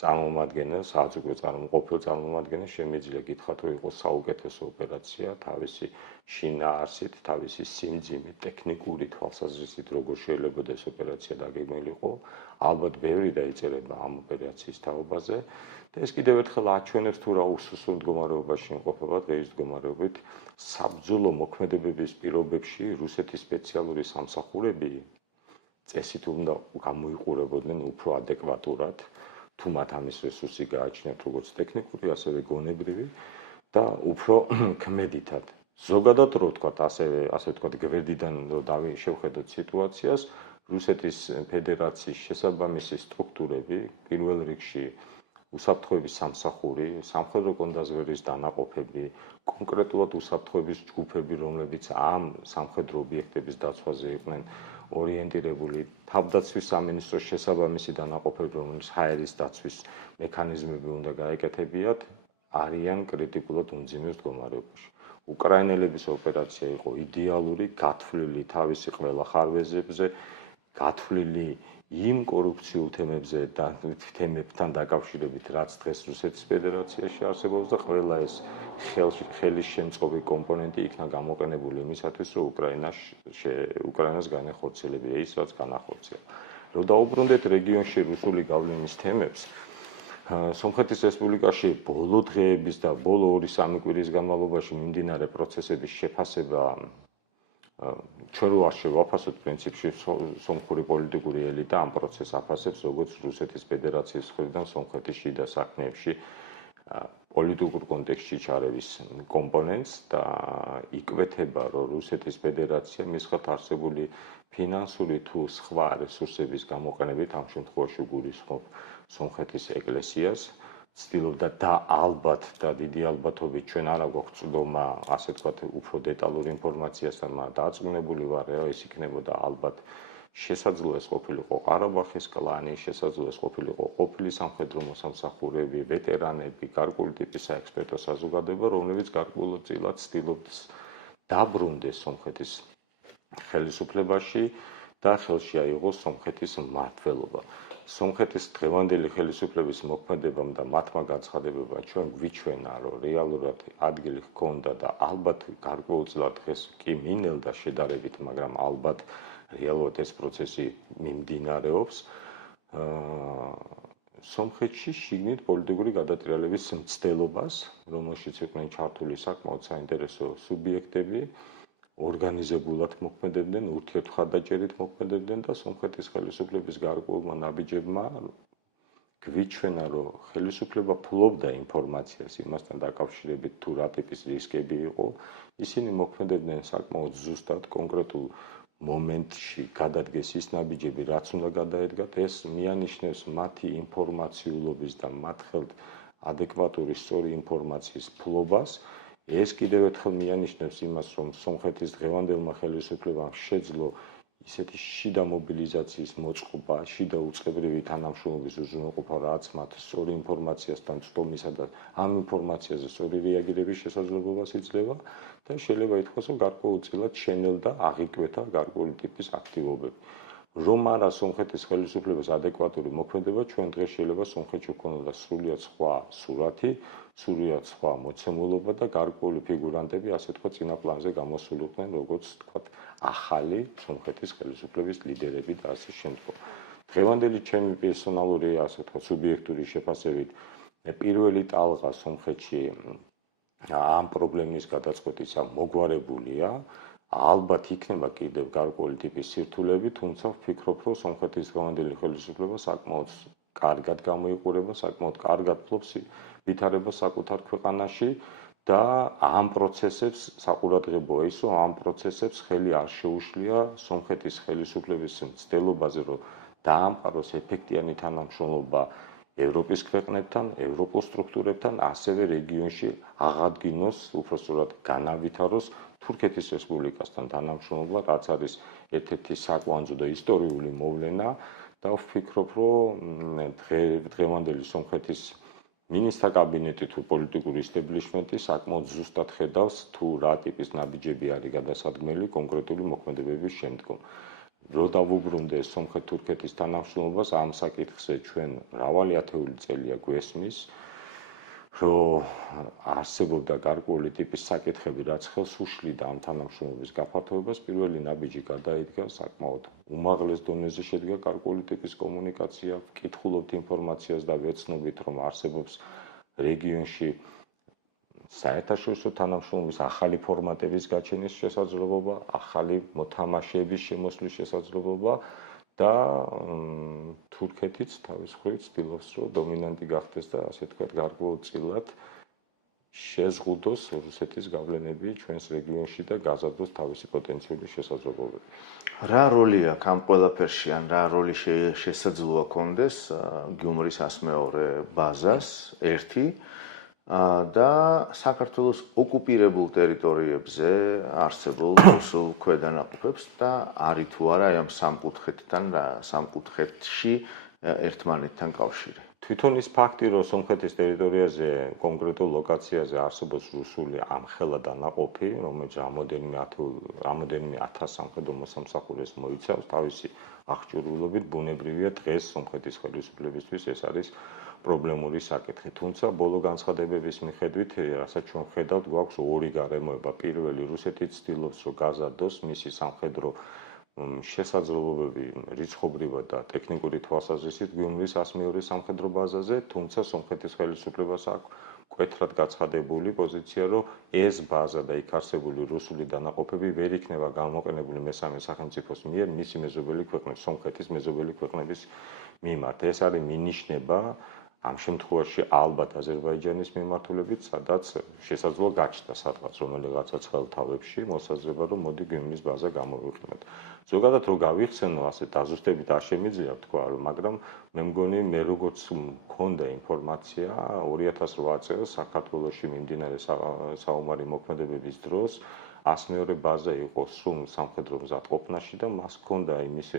წარმომადგენელს, რაც უკვე ყოფილ წარმომადგენელს შემიძლია გითხრათ, რომ იყო საუკეთესო ოპერაცია, თავისი შინაარსით, თავისი სიმძიმით, ტექნიკური თვალსაზრისით, როგორ შეიძლება ეს ოპერაცია დაგეგმილიყო. ალბათ ბევრი დაიწერება ამ ოპერაციის თაობაზე და ეს კიდევ ერთხელ აჩვენებს თუ რა უსუსო მდგომარეობაში იმყოფება დღეის მდგომარეობით საბრძოლო მოქმედებების პირობებში რუსეთის სპეციალური სამსახურები წესით უნდა გამოიყურებოდნენ უფრო ადეკვატურად. თუ მათ ამის რესურსი გააჩნიათ როგორც ტექნიკური, ასევე გონებრივი და უფრო ქმედითად. ზოგადად რო ვთქვათ, ასე ვთქვათ, გვერდიდან რო შევხედოთ სიტუაციას, რუსეთის ფედერაციის შესაბამისი სტრუქტურები, პირველ რიგში უსაფრთხოების სამსახური, სამხედრო კონდაზვერის დანაყოფები, კონკრეტულად უსაფრთხოების ჯგუფები, რომლებიც ამ სამხედრო ობიექტების დაცვაზე იყვნენ ორიენტირებული, თავდაცვის სამინისტროს შესაბამისი დანაყოფები, რომელიც ჰაერის დაცვის მექანიზმები უნდა გაეკეთებიათ, არიან კრიტიკულად უმძიმეს მდგომარეობაში. უკრაინელების ოპერაცია იყო იდეალური, გათვლილი თავისი ყველა ხარვეზებზე, გათვლილი იმ კორუფციულ თემებზე და თემებთან დაკავშირებით, რაც დღეს რუსეთის ფედერაციაში არსებობს და ყველა ეს ხელის შემწყობი კომპონენტი იქნა გამოყენებული იმისათვის, რომ უკრაინას განეხორციელებია ის, რაც განახორციელა. რომ დაუბრუნდეთ რეგიონში რუსული გავლენის თემებს, სომხეთის რესპუბლიკაში ბოლო დღეების და ბოლო 2-3 კვირის განმავლობაში მიმდინარე პროცესების შეფასება ჩვენ რო არ შევაფასოთ პრინციპში სომხური პოლიტიკური ელიტა ამ პროცესს აფასებს როგორც რუსეთის ფედერაციის მხრიდან სომხეთის შიდა საქმეებში პოლიტიკურ კონტექსტში ჩარევის კომპონენტს და იკვეთება, რომ რუსეთის ფედერაცია მისხათ არსებული ფინანსური თუ სხვა რესურსების გამოყენებით ამ შემთხვევაში გულისხმობ სომხეთის ეკლესიას, ცდილობდა და ალბათ და დიდი ალბათობით ჩვენ არა გვაქვს წვდომა, ასე ვთქვათ, უფრო დეტალურ ინფორმაციასთან, მაგრამ დარწმუნებული ვარ, რომ ეს იქნებოდა ალბათ შესაძლოა ეს ყოფილიყო ყარაბახის კლანი, შესაძლოა ეს ყოფილიყო ყოფილი სამხედრო მოსამსახურეები, ვეტერანები, გარკვეული ტიპის საექსპერტო საზოგადოება, რომლებიც გარკვეულწილად ცდილობს დაბრუნდეს სომხეთის ხელისუფლებაში და ხელში აიღოს სომხეთის მმართველობა. სომხეთის დღევანდელი ხელისუფლების მოქმედებამ და მათმა განცხადებებმა ჩვენ გვიჩვენა, რომ რეალურად ადგილი ჰქონდა და ალბათ გარკვეულწილად დღეს კი მინელდა შედარებით, მაგრამ ალბათ რეალურად ეს პროცესი მიმდინარეობს. სომხეთში შიგნით პოლიტიკური გადატრიალების მცდელობას, რომელშიც იყვნენ ჩართული საკმაოდ საინტერესო სუბიექტები, ორგანიზებულად მოქმედებდნენ, ურთიერთმხარდაჭერით მოქმედებდნენ და სომხეთის ხელისუფლების გარკვეულმა ნაბიჯებმა გვიჩვენა, რომ ხელისუფლება ფლობდა ინფორმაციას იმასთან დაკავშირებით თუ რა ტიპის რისკები იყო, ისინი მოქმედებდნენ საკმაოდ ზუსტად, კონკრეტულ მომენტში გადადგეს ის ნაბიჯები, რაც უნდა გადაედგათ, ეს მიანიშნებს მათი ინფორმაციულობის და მათ ხელთ ადეკვატური სწორი ინფორმაციის ფლობას. ეს კიდევ ერთხელ მიანიშნებს იმას, რომ სომხეთის დღევანდელმა ხელისუფლებამ შეძლო ისეთი შიდა მობილიზაციის მოწყობა, შიდა უწყებრივი თანამშრომლობის უზრუნველყოფა, რაც მათ სწორი ინფორმაციასთან წვდომისა და ამ ინფორმაციაზე სწორი რეაგირების შესაძლებლობას იძლევა და შეიძლება ითქვას, რომ გარკვეულწილად შენელდა, აღიკვეთა გარკვეული ტიპის აქტივობები. რომ არა სომხეთის ხელისუფლების ადეკვატური მოქმედება, ჩვენ დღეს შეიძლება სომხეთში ვქონოდა სრულიად სხვა სურათი, სრულიად სხვა მოცემულობა და გარკვეული ფიგურანტები, ასე თქვა, წინა პლანზე გამოსულიყვნენ, როგორც თქვა, ახალი სომხეთის ხელისუფლების ლიდერები და ასე შემდგომ. დღევანდელი ჩემი პერსონალური, ასე თქვა, სუბიექტური შეფასებით, პირველი ტალღა სომხეთში ამ პრობლემის გადაწყვეტისა მოგვარებულია. ალბათ იქნება კიდევ გარკვეული ტიპის სირთულეები, თუმცა ვფიქრობ, რომ სომხეთის დღევანდელი ხელისუფლება საკმაოდ კარგად გამოიყურება, საკმაოდ კარგად ფლობს ვითარებას საკუთარ ქვეყანაში და ამ პროცესებს საყურადღებოა ის, რომ ამ პროცესებს ხელი არ შეუშლია სომხეთის ხელისუფლების მცდელობაზე, რომ დაამყაროს ეფექტიანი თანამშრომლობა ევროპის ქვეყნებთან, ევროპულ სტრუქტურებთან, ასევე რეგიონში აღადგინოს, უпростоრად განავითაროს თურქეთის რესპუბლიკასთან თანამშრომლობა, რაც არის ერთ-ერთი საკვანძო და ისტორიული მოვლენა და ვფიქრობ, რომ დღევანდელი სომხეთის მინისტრთა კაბინეტი თუ პოლიტიკური ისტაბლიშმენტი საკმაოდ ზუსტად ხედავს, თუ რა ტიპის ნაბიჯები არის გადასადგმელი კონკრეტული მოქმედებების შემდგომ. რო დავუბრუნდე სომხეთ-თურქეთის თანამშრომლობას, ამ საკითხზე ჩვენ მრავალი ათეული წელია გვესმის, რომ არსებობდა გარკვეული ტიპის საკითხები, რაც ხელს უშლიდა ამ თანამშრომლობის გაფართოებას. პირველი ნაბიჯი გადაიდგა საკმაოდ უმაღლეს დონეზე შედგა გარკვეული ტიპის კომუნიკაცია, ვკითხულობთ ინფორმაციას და ვეცნობით, რომ არსებობს რეგიონში საერთაშორისო თანამშრომლობის ახალი ფორმატების გაჩენის შესაძლებლობა, ახალი მოთამაშეების შემოსვლის შესაძლებლობა და თურქეთიც თავის მხრივ ცდილობს, რომ დომინანტი გახდეს და ასე თქვათ, გარკვეულწილად შეზღუდოს რუსეთის გავლენები ჩვენს რეგიონში და გაზარდოს თავისი პოტენციური შესაძლებლობები. რა როლი აქვს ამ ყველაფერში, ან რა როლი შესაძლოა კონდეს გიუმრის 102 ბაზას ერთი და საქართველოს ოკუპირებულ ტერიტორიებზე არსებულ რუსულ ქვედანაყოფებს და არის თუ არა ამ სამკუთხედში ერთმანეთთან კავშირი. თვითონ ის ფაქტი, რომ სომხეთის ტერიტორიაზე, კონკრეტულ ლოკაციაზე არსებობს რუსული ამხელა დანაყოფი, რომელიც რამოდენიმე ათას სამხედრო მოსამსახურეს მოიცავს, თავისი აღჭურვილობით ბუნებრივია დღეს სომხეთის ხელისუფლებისთვის ეს არის პრობლემური საკითხი. თუმცა ბოლო განცხადებების მიხედვით, რასაც ჩვენ ხედავთ, გვაქვს ორი გარემოება. პირველი, რუსეთი ცდილობს, რომ გაზარდოს მისი სამხედრო შესაძლებლობები რიცხობრივად და ტექნიკური თვალსაზრისით გიუმრის 102 სამხედრო ბაზაზე, თუმცა სომხეთის ხელისუფლებას აქვს მკვეთრად გაცხადებული პოზიცია, რომ ეს ბაზა და იქ არსებული რუსული დანაყოფები ვერ იქნება გამოყენებული მესამე სახელმწიფოს მიერ მისი მეზობელი ქვეყნების, სომხეთის მეზობელი ქვეყნების მიმართ. ეს არის მინიშნება ამ შემთხვევაში ალბათ აზერბაიჯანის მიმართულებით, სადაც შესაძლოა გაჩნდა სადღაც რომელიღაცა ცხელთავებში მოსაზრება, რომ მოდი გიუმრის ბაზა გამოვიყენოთ. ზოგადად რო გავიხსენო, ასე დაზუსტებით არ შემიძლია თქვა, მაგრამ მე მგონი მე როგორც მქონდა ინფორმაცია 2008 წელს საქართველოში მიმდინარე საომარი მოქმედებების დროს 102 ბაზა იყო სრულ სამხედრო მზადყოფნაში და მას ჰქონდა იმის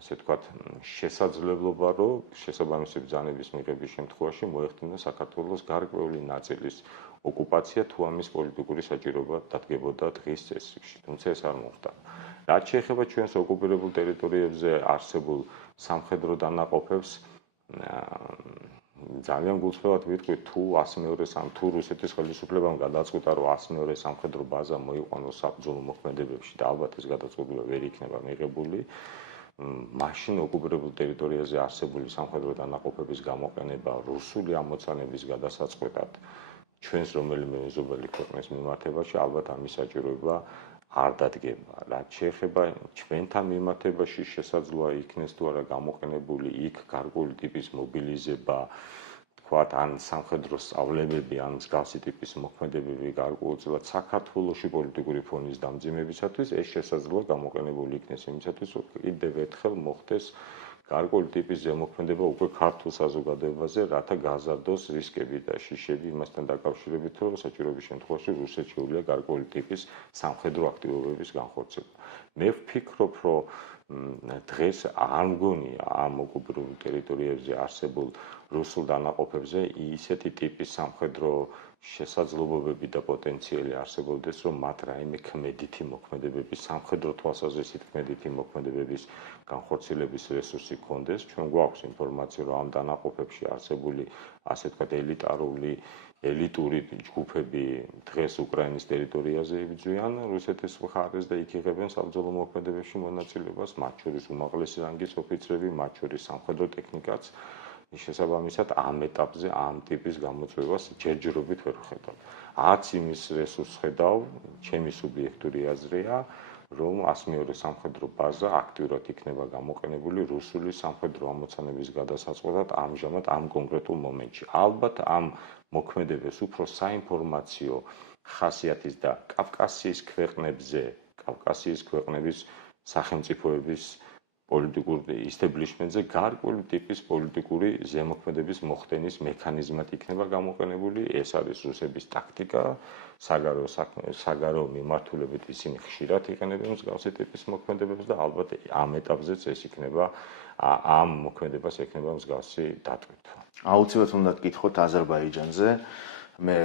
ასე ვთქვათ, შესაძლებლობა, რომ შესაბამისი ბრძანების მიღების შემთხვევაში მოეხდინა საქართველოს გარკვეული ნაწილის ოკუპაცია, თუ ამის პოლიტიკური საჭიროება დადგებოდა დღის წესრიგში. თუმცა ეს არ მოხდა. რაც შეეხება ჩვენს ოკუპირებულ ტერიტორიებზე არსებულ სამხედრო დანაყოფებს, ძალიან გულწრფელად ვიტყვი, თუ რუსეთის ხელისუფლებამ გადაწყვიტა, რომ 102 სამხედრო ბაზა მოიყვანოს საბრძოლო მოქმედებებში და ალბათ ეს გადაწყვეტილება ვერ იქნება მიღებული, მაშინ ოკუპირებულ ტერიტორიაზე არსებული სამხედრო დანაყოფების გამოყენება რუსული ამოცანების გადასაწყვეტად ჩვენს რომელიმე მეზობელი ქვეყნის მიმართებაში ალბათ ამის საჭიროება არ დადგება. რაც შეეხება ჩვენთან მიმართებაში შესაძლოა იქნეს თუ არა გამოყენებული იქ გარკვეული ტიპის მობილიზება, თქვათ, ან სამხედრო სწავლებები, ან მსგავსი ტიპის მოქმედებები გარკვეულწილად საქართველოში პოლიტიკური ფონის დამძიმებისათვის, ეს შესაძლოა გამოყენებული იქნეს იმისათვის, რომ კიდევ ერთხელ მოხდეს გარკვეული ტიპის ზემოქმედება უკვე ქართულ საზოგადოებაზე, რათა გაზარდოს რისკები და შიშები იმასთან დაკავშირებით, რომ საჭიროების შემთხვევაში რუსეთს შეუძლია გარკვეული ტიპის სამხედრო აქტივობების განხორციელება. მე ვფიქრობ, რომ დღეს არ მგონია ამ ოკუპირებულ ტერიტორიებზე არსებულ რუსულ დანაყოფებზე ისეთი ტიპის სამხედრო შესაძლებლობები და პოტენციალი არსებობდეს, რომ მათ რაიმე ქმედითი მოქმედებების, სამხედრო თვალსაზრისით ქმედითი მოქმედებების განხორციელების რესურსი გქონდეს. ჩვენ გვაქვს ინფორმაცია, რომ ამ დანაყოფებში არსებული, ასე ვთქვათ, ელიტური ჯგუფები დღეს უკრაინის ტერიტორიაზე იბრძვიან რუსეთის მხარეს და იქ იღებენ საბრძოლო მოქმედებებში მონაწილეობას, მათ შორის უმაღლესი რანგის ოფიცრები, მათ შორის სამხედრო ტექნიკაც. შესაბამისად, ამ ეტაპზე ამ ტიპის გამოწვევას ჯერჯერობით ვერ ვხედავ. არც იმის რესურსს ხედავ, ჩემი სუბიექტური აზრია, რომ 102 სამხედრო ბაზა აქტიურად იქნება გამოყენებული რუსული სამხედრო ამოცანების გადასაწყვეტად ამჟამად ამ კონკრეტულ მომენტში. ალბათ ამ მოქმედებას უფრო საინფორმაციო ხასიათის და კავკასიის ქვეყნების სახელმწიფოების პოლიტიკურ ისტებლიშმენტზე გარკვეული ტიპის პოლიტიკური ზემოქმედების მოხდენის მექანიზმად იქნება გამოყენებული. ეს არის რუსების ტაქტიკა, საგარეო მიმართულებით ისინი ხშირად იყენებენ მსგავსი ტიპის მოქმედებებს და ალბათ ამ ეტაპზეც ეს იქნება ამ მოქმედებას ექნება მსგავსი დატვირთვა. აუცილებლად უნდა გკითხოთ აზერბაიჯანზე. მე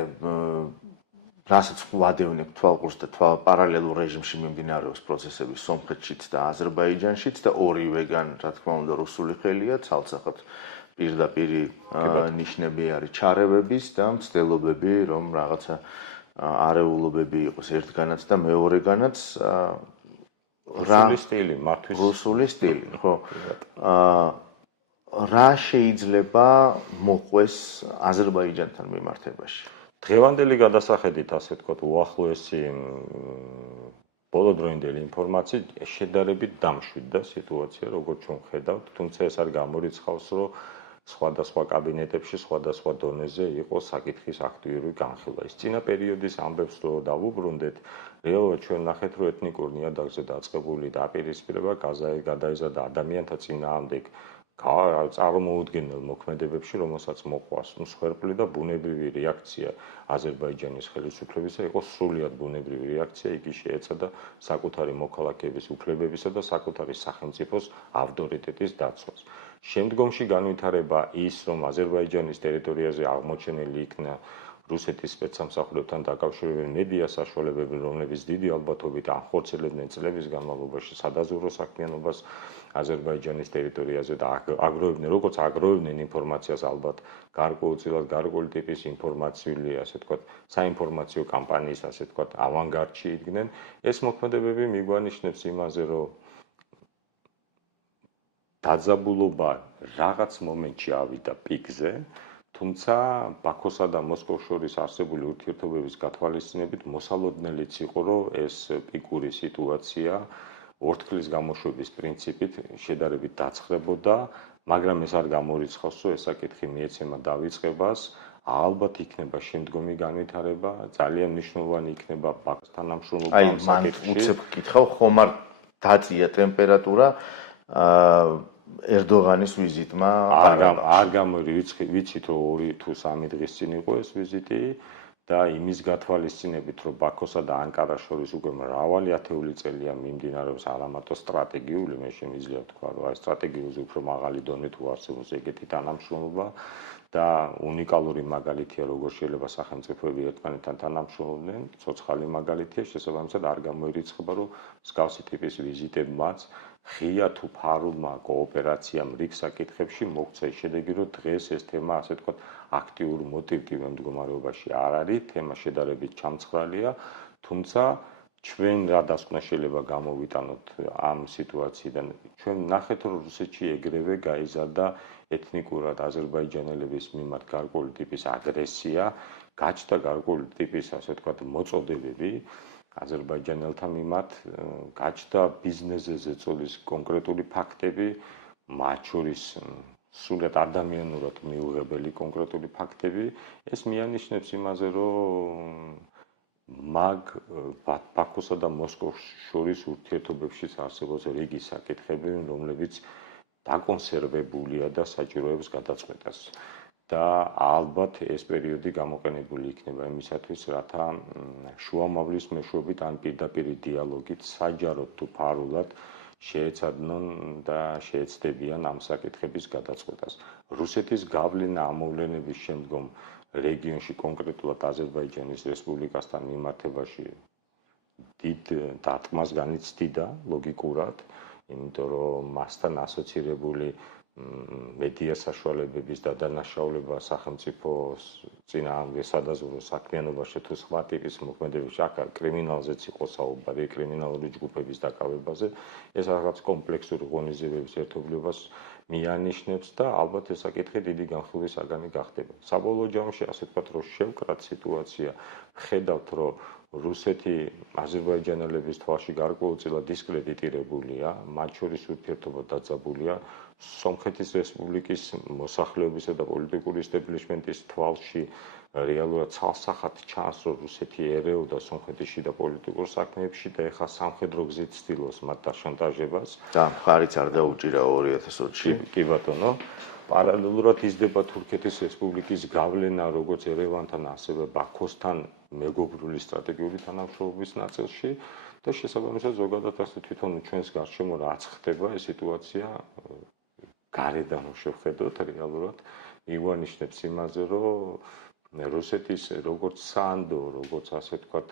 რასაც ვადევნებ თვალყურს და პარალელურ რეჟიმში მიმდინარეობს პროცესები სომხეთშიც და აზერბაიჯანშიც და ორივეგან, რა თქმა უნდა, რუსული ხელია, ცალსახად პირდაპირ ნიშნები არის ჩარევების და მცდელობები, რომ რაღაცა არეულობები იყოს ერთგანაც და მეორეგანაც რუსული სტილი, მართვის რუსული სტილი, ხო? რა შეიძლება მოყვეს აზერბაიჯანთან მიმართებაში? დღევანდელი გადასახედით, ასე ვთქვათ, უახლოესი ბოლოდროინდელი ინფორმაცია შედარებით დამშვიდდა სიტუაცია, როგორც ჩვენ ხედავთ, თუმცა ეს არ გამორიცხავს, რომ სხვადასხვა კაბინეტებში, სხვადასხვა დონეზე იყო საკითხის აქტიური განხილვა. ის წინა პერიოდის ამბებს რო დავუბრუნდეთ, რეალურად ჩვენ ნახეთ, რომ ეთნიკურ ნიადაგზე დაწყებული დაპირისპირება გადაიზარდა ადამიანთა წინააღმდეგ წარმოუდგენელ მოქმედებებში, რომელსაც მოყვას მსხვერპლი და ბუნებრივი რეაქცია აზერბაიჯანის ხელისუფლებისა იყო სრულიად ბუნებრივი რეაქცია, იგი შეეცადა საკუთარი მოქალაქეების უფლებებისა და საკუთარი სახელმწიფოს ავტორიტეტის დაცვას. შემდგომში განვითარება ის, რომ აზერბაიჯანის ტერიტორიაზე აღმოჩენილი იქნა რუსეთის სპეცსამსახურებთან დაკავშირებული მედია საშუალებები, რომლებიც დიდი ალბათობით ახორციელებდნენ წლების განმავლობაში სადაზვერვო საქმიანობას აზერბაიჯანის ტერიტორიაზე და აგროვებდნენ, როგორც აგროვებდნენ ინფორმაციას, ალბათ გარკვეულწილად გარკვეული ტიპის ინფორმაციული, ასე ვთქვათ, საინფორმაციო კამპანიის, ასე ვთქვათ, ავანგარდში იდგნენ. ეს მოქმედებები მიგვანიშნებს იმაზე, რომ დაძაბულობა რაღაც მომენტში ავიდა პიკზე, თუმცა ბაქოსა და მოსკოვს შორის არსებული ურთიერთობების გათვალისწინებით მოსალოდნელიც იყო, რომ ეს პიკური სიტუაცია ორთქლის გამოშვების პრინციპით შედარებით დაცხრებოდა, მაგრამ ეს არ გამორიცხავს, რომ ეს საკითხი მიეცემა დავიწყებას. ალბათ იქნება შემდგომი განვითარება, ძალიან მნიშვნელოვანი იქნება ბაქოს თანამშრომლობა ამ საკითხში. უცებ გკითხავ, ხომ არ დაწია ტემპერატურა ერდოღანის ვიზიტმა? არ ვიცით, რომ 2 თუ 3 დღის წინ იყო ეს ვიზიტი და იმის გათვალისწინებით, რომ ბაქოსა და ანკარას შორის უკვე მრავალი ათეული წელია მიმდინარეობს არამარტო სტრატეგიული, მე შემიძლია ვთქვა, რომ აი სტრატეგიულზე უფრო მაღალი დონე თუ არსებობს ეგეთი თანამშრომლობა და უნიკალური მაგალითია, როგორ შეიძლება სახელმწიფოები ერთმანეთთან თანამშრომლობდნენ, ცოცხალი მაგალითია, შესაბამისად არ გამოირიცხება, რომ მსგავსი ტიპის ვიზიტებმაც ღია თუ ფარულმა კოოპერაციამ რიგ საკითხებში მოგვცა ის შედეგი, რომ დღეს ეს თემა, ასე ვთქვათ, აქტიურ მოტივტივ მდგომარეობაში არ არის, თემა შედარებით ჩამცხრალია, თუმცა ჩვენ რა დასკვნა შეიძლება გამოვიტანოთ ამ სიტუაციიდან? ჩვენ ნახეთ, რომ რუსეთში ეგრევე გაიზარდა ეთნიკურად აზერბაიჯანელების მიმართ გარკვეული ტიპის აგრესია, გაჩნდა გარკვეული ტიპის, ასე ვთქვათ, მოწოდებები, აზერბაიჯანელთა მიმართ გაჩნდა ბიზნესზე ზეწოლის კონკრეტული ფაქტები, მათ შორის სულად ადამიანურად მიუღებელი კონკრეტული ფაქტები, ეს მიანიშნებს იმაზე, რომ ბაქოსა და მოსკოვს შორის ურთიერთობებში არსებობს რიგი საკითხები, რომლებიც დაკონსერვებულია და საჭიროებს გადაწყვეტას. და ალბათ ეს პერიოდი გამოყენებული იქნება იმისათვის, რათა შუამავლის მეშვეობით ან პირდაპირ დიალოგით საჯაროდ თუ ფარულად შეეცადნონ და შეეცდებიან ამ საკითხების გადაწყვეტას. რუსეთის გავლენა ამ მოვლენების შემდგომ რეგიონში, კონკრეტულად აზერბაიჯანის რესპუბლიკასთან მიმართებაში დიდ დარტყმას განიცდიდა ლოგიკურად, იმიტომ რომ მასთან ასოცირებული მედია საშუალებების და დანაშაულება სახელმწიფოს წინააღმდეგ სადაზვერვო საქმიანობაში თუ სხვა ტიპის მოქმედებებში, აქ კრიმინალზეც იყო საუბარი, კრიმინალური ჯგუფების დაკავებაზე, ეს რაღაც კომპლექსური ღონისძიებების ერთობლიობას მიანიშნებს და ალბათ ეს საკითხი დიდი განხილვის საგანი გახდება. საბოლოო ჯამში, ასე ვთქვათ, რომ შევკრათ სიტუაცია, ხედავთ, რომ რუსეთი აზერბაიჯანელების თვალში გარკვეულწილად დისკრედიტირებულია, მათ შორის ურთიერთობა დაძაბულია, სომხეთის რესპუბლიკის მოსახლეობისა და პოლიტიკური ისტაბლიშმენტის თვალში რეალურად ცალსახად ჩანს, რომ რუსეთი ერეოდა სომხეთის შიდა პოლიტიკურ საქმეებში და ეხლა სამხედრო გზით ცდილობს მათ დაშანტაჟებას. და მხარიც არ დაუჭირა 2020-ში. კი ბატონო. პარალელურად იზრდება თურქეთის რესპუბლიკის გავლენა როგორც ერევანთან, ასევე ბაქოსთან მეგობრული სტრატეგიული თანამშრომლობის ნაწილში და შესაბამისად ზოგადად ასე თვითონ ჩვენს გარშემო რაც ხდება, ეს სიტუაცია გარედან შევხედოთ რეალურად ივანიშნებს იმაზე, რომ რუსეთის როგორც სანდო, როგორც ასე ვთქვათ,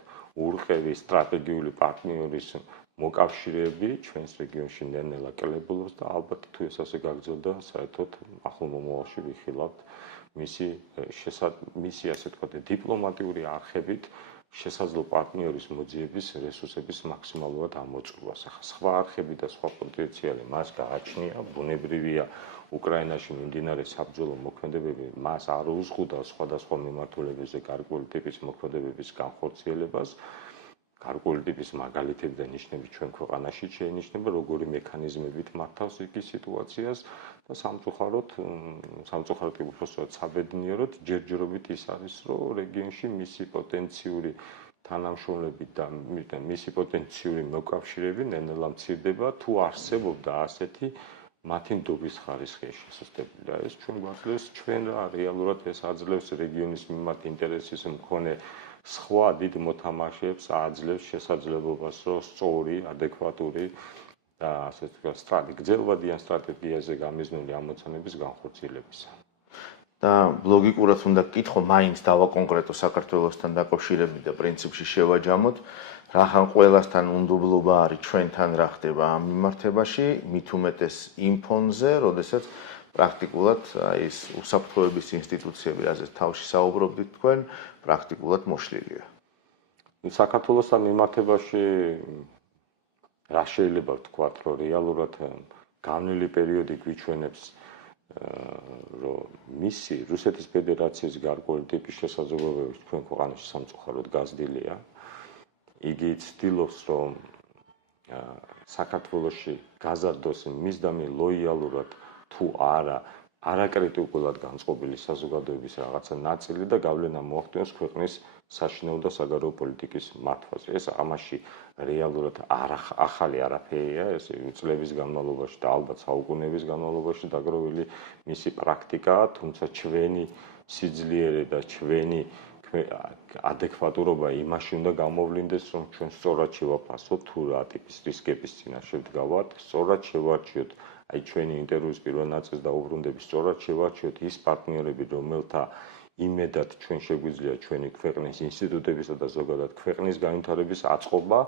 ურყევი სტრატეგიული პარტნიორის მოკავშირეები ჩვენს რეგიონში ნელ-ნელა კლებულობს და ალბათ თუ ეს ასე გაგრძელდა, საერთოდ ახლო მომავალში ვიხილავთ მისი ასე ვთქვათ, დიპლომატიური არხებით შესაძლო პარტნიორის მოძიების რესურსების მაქსიმალურად ამოწურვას. ახლა სხვა არხები და სხვა პოტენციალი მას გააჩნია, ბუნებრივია უკრაინაში მიმდინარე საბრძოლო მოქმედებები მას არ უზღუდავს სხვადასხვა მიმართულებებზე გარკვეული ტიპის მოქმედებების განხორციელებას. გარკვეული ტიპის მაგალითები და ნიშნები ჩვენ ქვეყანაში შეინიშნება, როგორი მექანიზმებით მართავს იგი სიტუაციას და სამწუხაროდ უბრალოდ საბედნიეროდ ჯერჯერობით ის არის, რომ რეგიონში მისი პოტენციური თანამშრომლები და მისი პოტენციური მოკავშირეები ნელ-ნელა მცირდება, თუ არსებობდა ასეთი მათი ნდობის ხარისხი შესაძლებელია. ეს ჩვენ გვაძლევს ჩვენ რა რეალურად ეს აძლევს რეგიონის მიმართ ინტერესის მქონე სხვა დიდ მოთამაშეებს აძლევს შესაძლებლობას, რომ სწორი, ადეკვატური და ასე ვთქვათ, გრძელვადიან სტრატეგიაზე გამიზნული ამოცანების განხორციელებისა. და ლოგიკურად უნდა გკითხო, მაინც დავაკონკრეტო საქართველოსთან დაკავშირებით და პრინციპში შევაჯამოთ, რახან ყველასთან უნდობლობა არის ჩვენთან რა ხდება ამ მიმართებაში, მით უმეტეს იმ ფონზე, როდესაც პრაქტიკულად ეს უსაფრთხოების ინსტიტუციები, რაზეც თავში საუბრობდით თქვენ, პრაქტიკულად მოშლილია. საქართველოსთან მიმართებაში რა შეიძლება ვთქვათ, რომ რეალურად განვლილი პერიოდი გვიჩვენებს, რომ მისი რუსეთის ფედერაციის გარკვეული ტიპის შესაძლებლობები თქვენ ქვეყანაში სამწუხაროდ გაზრდილია. იგი ცდილობს, რომ საქართველოში გაზარდოს მისდამი ლოიალურად თუ არა არაკრიტიკულად განწყობილი საზოგადოების რაღაცა ნაწილი და გავლენა მოახდინოს ქვეყნის საშინაო და საგარეო პოლიტიკის მართვაზე. ეს ამაში რეალურად ახალი არაფერია, ეს წლების განმავლობაში და ალბათ საუკუნეების განმავლობაში დაგროვილი მისი პრაქტიკაა, თუმცა ჩვენი სიძლიერე და ჩვენი ადეკვატურობა იმაში უნდა გამოვლინდეს, რომ ჩვენ სწორად შევაფასოთ თუ რა ტიპის რისკების წინაშე ვდგავართ, სწორად შევარჩიოთ აი ჩვენი ინტერვიუს პირველ ნაწილს დაუბრუნდები, სწორად შევარჩიოთ ის პარტნიორები, რომელთა იმედად ჩვენ შეგვიძლია ჩვენი ქვეყნის ინსტიტუტებისა და ზოგადად ქვეყნის განვითარების აწყობა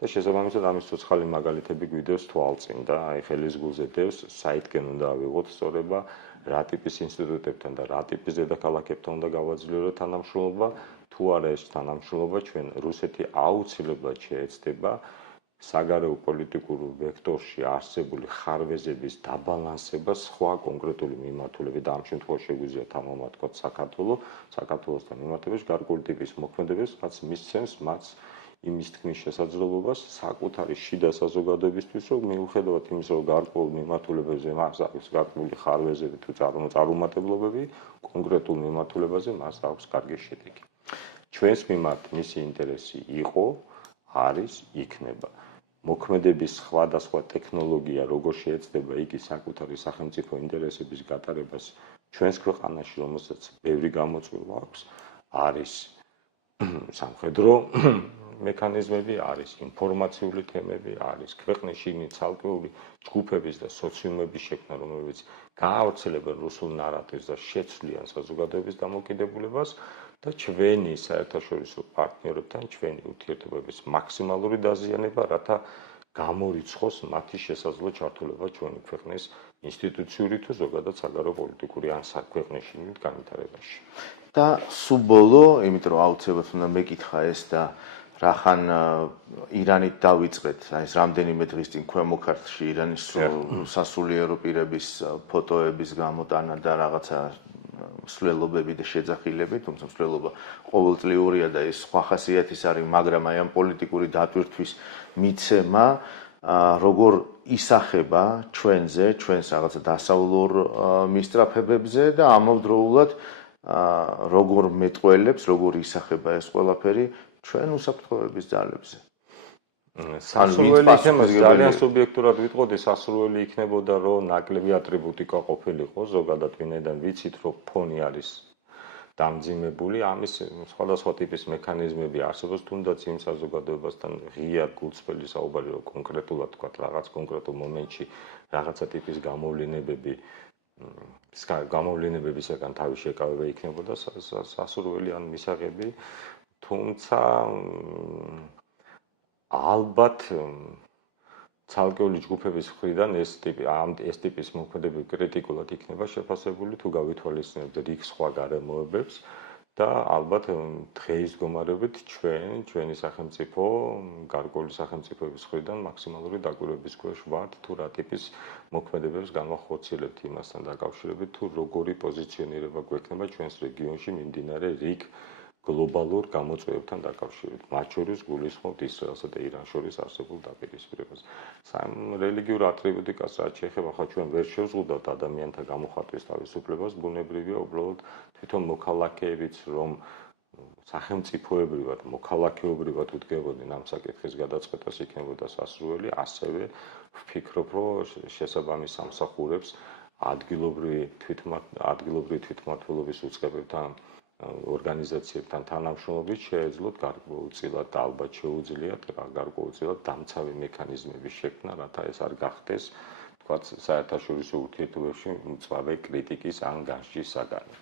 და შესაბამისად ამის ცოცხალი მაგალითები გვიდევს თვალწინ და აი ხელის გულზე დევს, საითკენ უნდა ავიღოთ სწორება, რა ტიპის ინსტიტუტებთან და რა ტიპის დედაქალაქებთან უნდა გავაძლიეროთ თანამშრომლობა, თუ არა ეს თანამშრომლობა ჩვენ რუსეთი აუცილებლად შეეცდება საგარეო პოლიტიკურ ვექტორში არსებული ხარვეზების დაბალანსება სხვა კონკრეტული მიმართულებით და ამ შემთხვევაში შეგვიძლია თამამად თქვა საქართველოსთან მიმართებაში გარკვეული ტიპის მოქმედებებს, რაც მისცემს მათ იმის თქმის შესაძლებლობას საკუთარი შიდა საზოგადოებისთვის, რომ მიუხედავად იმის, რომ გარკვეულ მიმართულებებზე მას აქვს გარკვეული ხარვეზები თუ წარუმატებლობები, კონკრეტულ მიმართულებაზე მას აქვს კარგი შედეგი. ჩვენს მიმართ მისი ინტერესი იყო, არის, იქნება. მოქმედების სხვადასხვა ტექნოლოგია როგორ შეეცდება იგი საკუთარი სახელმწიფო ინტერესების გატარებას ჩვენს ქვეყანაში, რომელსაც ბევრი გამოწვევა აქვს, არის სამხედრო მექანიზმები, არის ინფორმაციული თემები, არის ქვეყნის შიგნით ცალკეული ჯგუფების და სოციუმების შექმნა, რომლებიც გაავრცელებენ რუსულ ნარატივს და შეცვლიან საზოგადოების დამოკიდებულებას და ჩვენი საერთაშორისო პარტნიორებთან ჩვენი ურთიერთობების მაქსიმალური დაზიანება, რათა გამორიცხოს მათი შესაძლო ჩართულობა ჩვენი ქვეყნის ინსტიტუციური თუ ზოგადად საგარეო პოლიტიკური ან საქმის შიგნით განვითარებაში. და სუბოლო, იმიტომ რომ აუცილებლად უნდა მეკითხა ეს და რახან ირანით დავიწყეთ, აი ეს რამდენიმე დღის წინ ქვემოქართლში ირანის სასულიერო პირების ფოტოების გამოტანა და რაღაცა მსვლელობები და შეძახილები, თუმცა მსვლელობა ყოველწლიურია და ეს სხვა ხასიათის არის, მაგრამ აი ამ პოლიტიკური დატვირთვის მიცემა როგორ ისახება ჩვენზე, ჩვენს რაღაცა დასავლურ მისწრაფებებზე და ამავდროულად როგორ მეტყველებს, როგორ ისახება ეს ყველაფერი ჩვენ უსაფრთხოების ძალებზე. სასურველი თემა ძალიან სუბიექტურად ვიტყოდი, სასურველი იქნებოდა, რომ ნაკლები ატრიბუტიკა ყოფილიყო, ზოგადად ვინაიდან ვიცით, რომ ფონი არის დამძიმებული, ამის სხვადასხვა ტიპის მექანიზმები არსებობს, თუნდაც იმ საზოგადოებასთან ღია გულწრფელი საუბარი, რომ კონკრეტულად თქვა, რაღაც კონკრეტულ მომენტში რაღაცა ტიპის გამოვლენებებისგან თავის შეკავება იქნებოდა სასურველი ან მისაღები, თუმცა ალბათ ცალკეული ჯგუფების მხრიდან ეს ტიპის მოქმედებები კრიტიკულად იქნება შეფასებული, თუ გავითვალისწინებთ რიგ სხვა გარემოებებს და ალბათ დღეის მდგომარეობით ჩვენი სახელმწიფო, გარკვეული სახელმწიფოების მხრიდან მაქსიმალური დაკვირვების ქვეშ ვართ, თუ რა ტიპის მოქმედებებს განვახორციელებთ იმასთან დაკავშირებით, თუ როგორი პოზიციონირება გვექნება ჩვენს რეგიონში მიმდინარე რიგ გლობალურ გამოწვევებთან დაკავშირებით, მათ შორის გულისხმობთ ისრაელსა და ირანს შორის არსებულ დაპირისპირებას. რელიგიურ ატრიბუტიკას რაც შეეხება, ხა ჩვენ ვერ შევზღუდავთ ადამიანთა გამოხატვის თავისუფლებას, ბუნებრივია უბრალოდ თვითონ მოქალაქეებიც რომ სახელმწიფოებრივად, მოქალაქეობრივად უდგებოდნენ ამ საკითხის გადაწყვეტას, იქნებოდა სასურველი, ასევე ვფიქრობ, რომ შესაბამის სამსახურებს ადგილობრივი თვითმმართველობის უწყებებთან ორგანიზაციებთან თანამშრომლობით შეეძლოთ გარკვეულწილად და ალბათ შეუძლიათ გარკვეულწილად დამცავი მექანიზმების შექმნა, რათა ეს არ გახდეს, თქვათ, საერთაშორისო ურთიერთობებში მწვავე კრიტიკის ან განსჯის საგანი.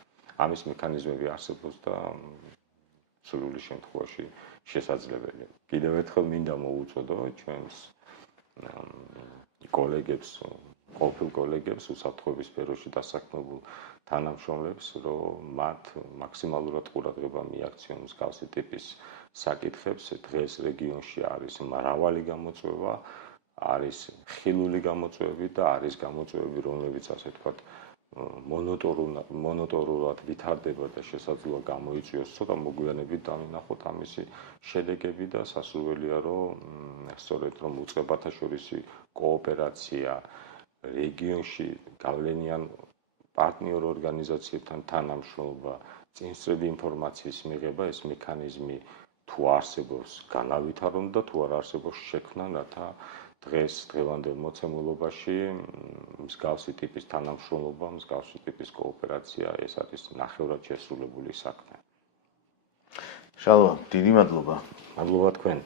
ამის მექანიზმები არსებობს და სრული შემთხვევაში შესაძლებელია. კიდევ ერთხელ მინდა მოუწოდო ჩვენს კოლეგებს, ყოფილ კოლეგებს, უსაფრთხოების სფეროში დასაქმებულ თანამშრომლებს, რომ მათ მაქსიმალურად ყურადღება მიაქციონ მსგავსი ტიპის საკითხებს. დღეს რეგიონში არის მრავალი გამოწვევა, არის ხილული გამოწვევები და არის გამოწვევები, რომლებიც ასე ვთქვათ, მონოტორულად ვითარდება და შესაძლოა გამოიწვიოს ცოტა მოგვიანებით დავინახოთ ამისი შედეგები და სასურველია, რომ სწორედ რომ უწყებათა შორისი კოოპერაცია რეგიონში გავლენიან პარტნიორ ორგანიზაციებთან თანამშრომლობა, წინსწრები ინფორმაციის მიღება, ეს მექანიზმი თუ არსებობს, განავითარონ და თუ არ არსებობს შექმნა, რათა დღევანდელ მოცემულობაში მსგავსი ტიპის თანამშრომლობა, მსგავსი ტიპის კოოპერაცია, ეს არის ნახევრად შესრულებული საქმე. შალვა, დიდი მადლობა. მადლობა თქვენ.